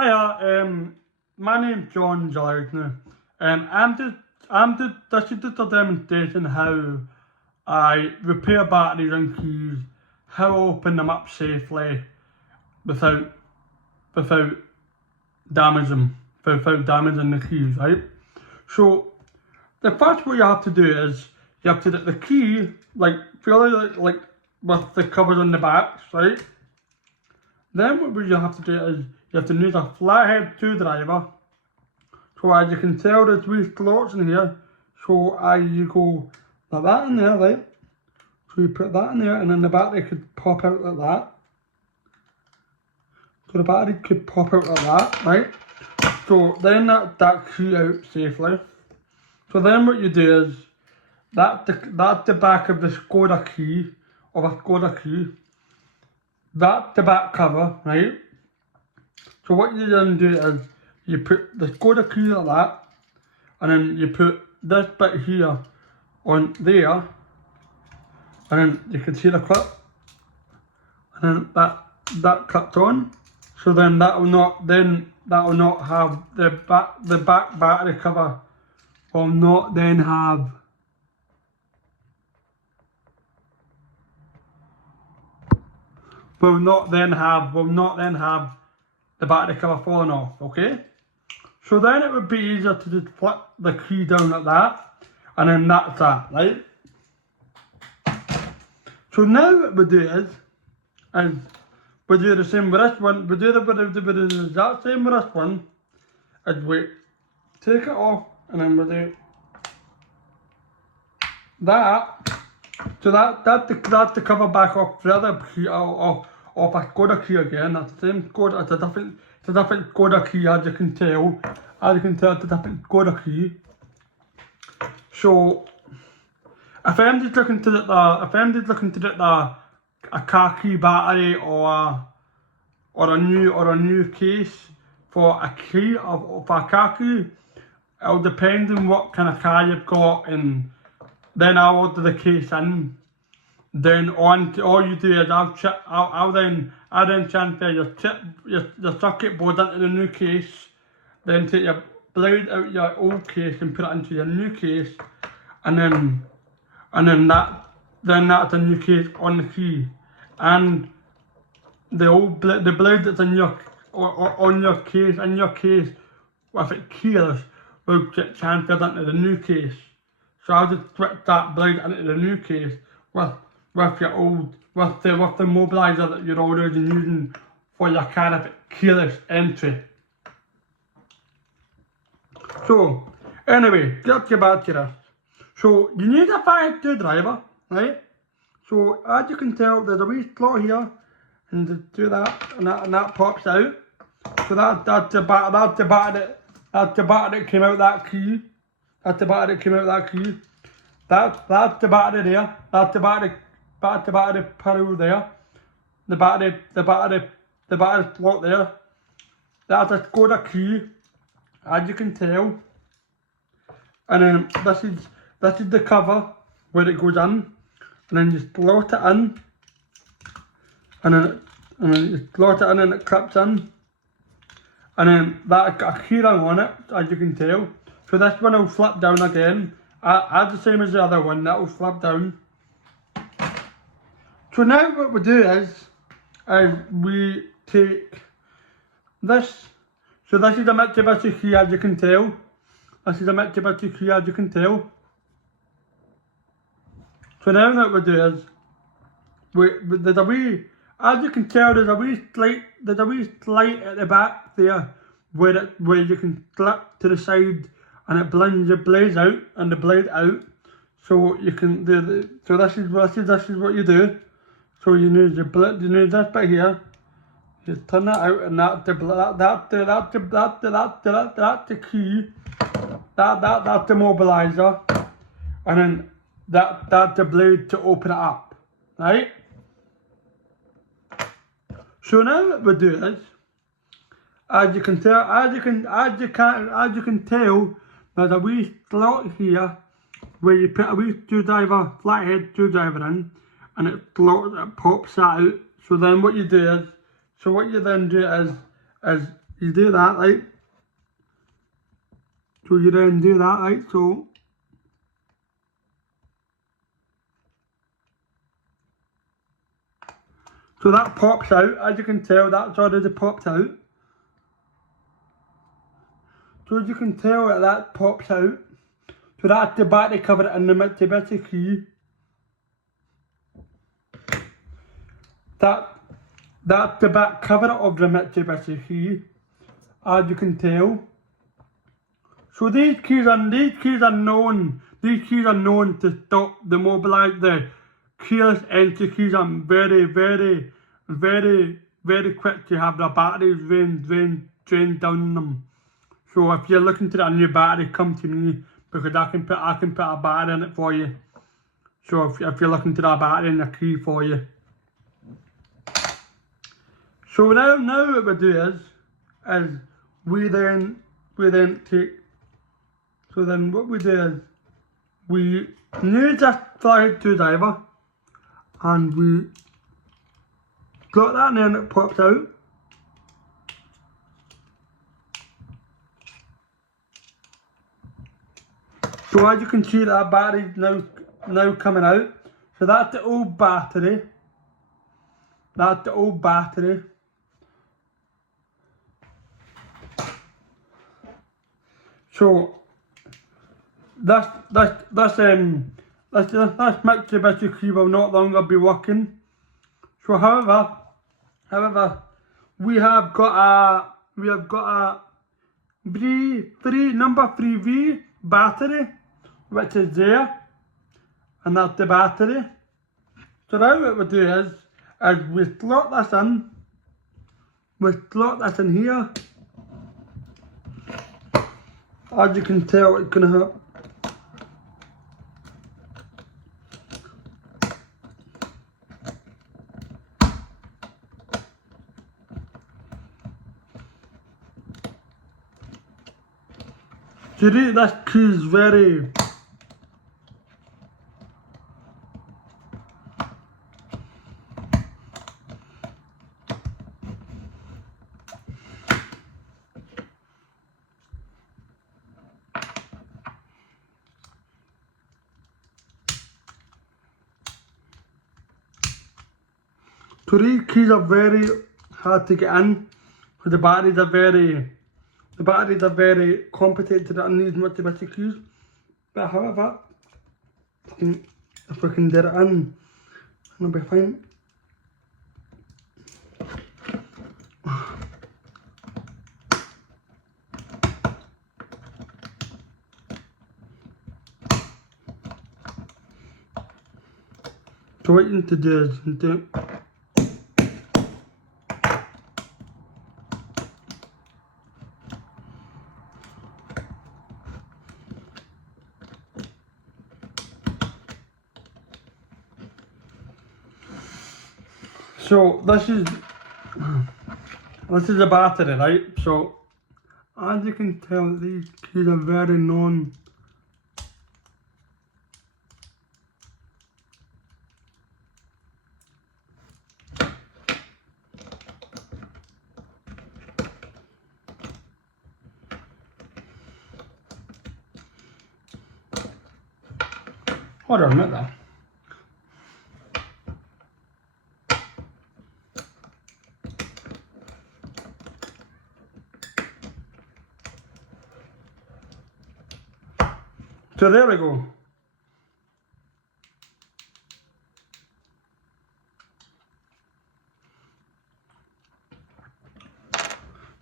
Hiya, my name's John Gillard now. This is just a demonstration how I repair batteries and keys, how I open them up safely without damaging the keys, right? So the first what you have to do is you have to get the key like with the covers on the backs, right? Then what you have to do is you have to use a flathead screwdriver. So as you can tell, there's wee slots in here. So you go like that in there, right? So you put that in there, and then the battery could pop out like that. So the battery could pop out like that, right? So then that key out safely. So then what you do is that's the back of the Skoda key, of a Skoda key. That's the back cover, right? So what you then do is you put the Skoda key like that, and then you put this bit here on there, and then you can see the clip, and then that clips on. So then that will not have the back battery cover will not then have the battery cover falling off, okay? So then it would be easier to just flip the key down like that, and then that's that, right? So now what we do is we do the same with this one, we do the exact same with this one, is we take it off, and then we do that. So that's the cover back off the other key, off a Skoda key again. That's the same Skoda, it's a different Skoda key, as you can tell. It's a different Skoda key. So if anybody's looking to get a car key battery or a new case for a key for a car key, it'll depend on what kind of car you've got, and then I'll order the case in. Then all you do is I'll then transfer your circuit board into the new case. Then take your blade out of your old case and put it into your new case, and then that's a new case on the key, and the blade that's in your case with it keyless will get transferred into the new case. So I'll just switch that blade into the new case with the mobilizer that you're already using for your car if it's keyless entry. So anyway, get back to this. So you need a fire screwdriver, right? So as you can tell, there's a wee slot here, and to do that, and that pops out. So that's the battery that came out that key. That's the battery that came out that key. That's the battery there. That's the battery panel there. The battery slot there. That's a Skoda key, as you can tell. And then this is the cover where it goes in. And then you slot it in. And then you slot it in and it clips in. And then that's got a keyring on it, as you can tell. So this one will flip down again, as the same as the other one, that will flip down. So now what we do is we take this. So this is a Mitsubishi key, as you can tell. This is a Mitsubishi key, as you can tell. So now what we do is there's a wee, as you can tell, there's a wee slight at the back there where you can flip to the side, and it blends your blade out and the blade out. So you can do so this is what you do. So you use this bit here. You turn that out, and that's the key. That's the mobilizer, and then that's the blade to open it up, right? So now what we do is, as you can tell, there's a wee slot here where you put a wee flathead screwdriver in, and it pops that out. So then what you then do is you do that, right? So you then do that, right? So that pops out, as you can tell, that's already popped out. So as you can tell that pops out. So that's the battery cover in the Mitsubishi. That's the back cover of the Mitsubishi, as you can tell. So these keys are known to stop the mobilize the keyless entry keys are very quick to have the batteries drain down them. So if you're looking to get a new battery, come to me, because I can put a battery in it for you. So if you're looking to that battery and a key for you. So now what we do is we then take. So then what we do is we use this flathead screwdriver and we slot that and then it pops out. So as you can see, that battery now coming out. So that's the old battery. That's the old battery. So this Mitsubishi key will not longer be working. So however, we have got a number 3V battery, which is there, and that's the battery. So now what we do is we slot this in. We slot this in here. As you can tell, it's gonna hurt. Today this key is very These keys are very hard to get in, because the batteries are very complicated in these Mitsubishi keys. But however, if we can get it in, it'll be fine. So what you need to do is so this is the battery, right? So as you can tell, these keys are very non. Hold on a minute there. So there we go.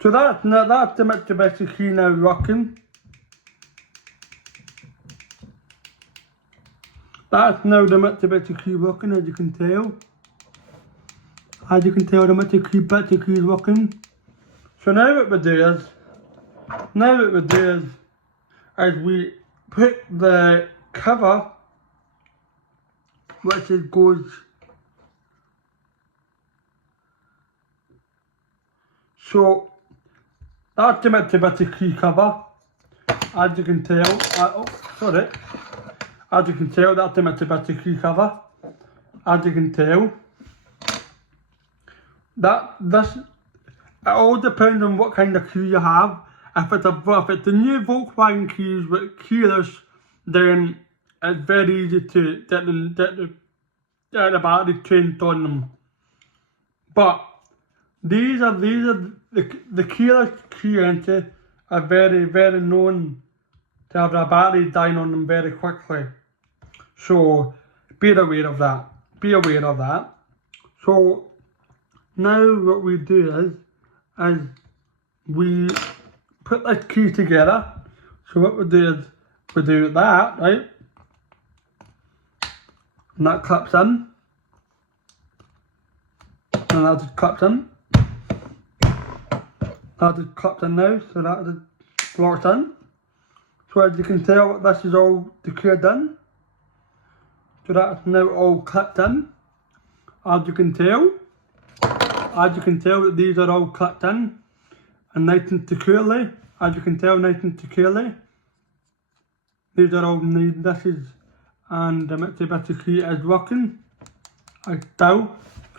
So that's the Mitsubishi key now rocking. That's now the Mitsubishi key rocking, as you can tell. As you can tell, the Mitsubishi key is rocking. So now what we do is we put the cover, which goes. So that's the Mitsubishi key cover. As you can tell, as you can tell, that's the Mitsubishi key cover. As you can tell, it all depends on what kind of key you have. If it's the new Volkswagen keys with keyless, then it's very easy to get the battery changed on them. But these are the keyless key entry are very, very known to have the battery dying on them very quickly. So be aware of that. Be aware of that. So now what we do is we put this key together. So what we do is we do that, right? And that clips in. And that just clips in. That just clips in now, so that just locks in. So as you can tell, this is all secured in. So that's now all clipped in. As you can tell that these are all clipped in and nice and securely. As you can tell, nice and securely. These are all this is, and the Mitsubishi key is working.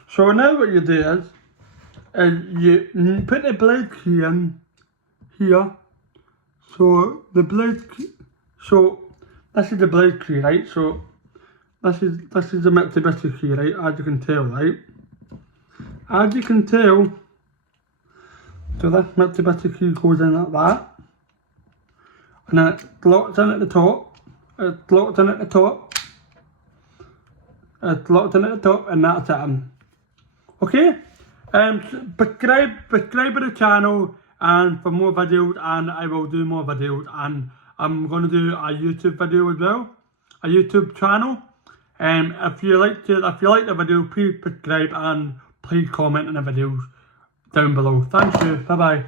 So now what you do is you put the blade key in here. So the blade key, so this is the blade key, right? So this is the Mitsubishi key, right? As you can tell, right? As you can tell, so this Mitsubishi key goes in like that. And then it locks in at the top. It's locked in at the top. It's locked in at the top, and that's it. Okay? Subscribe to the channel and for more videos, and I will do more videos, and I'm going to do a YouTube video as well, a YouTube channel. If you like the video, please subscribe and please comment on the videos down below. Thank you. Bye bye.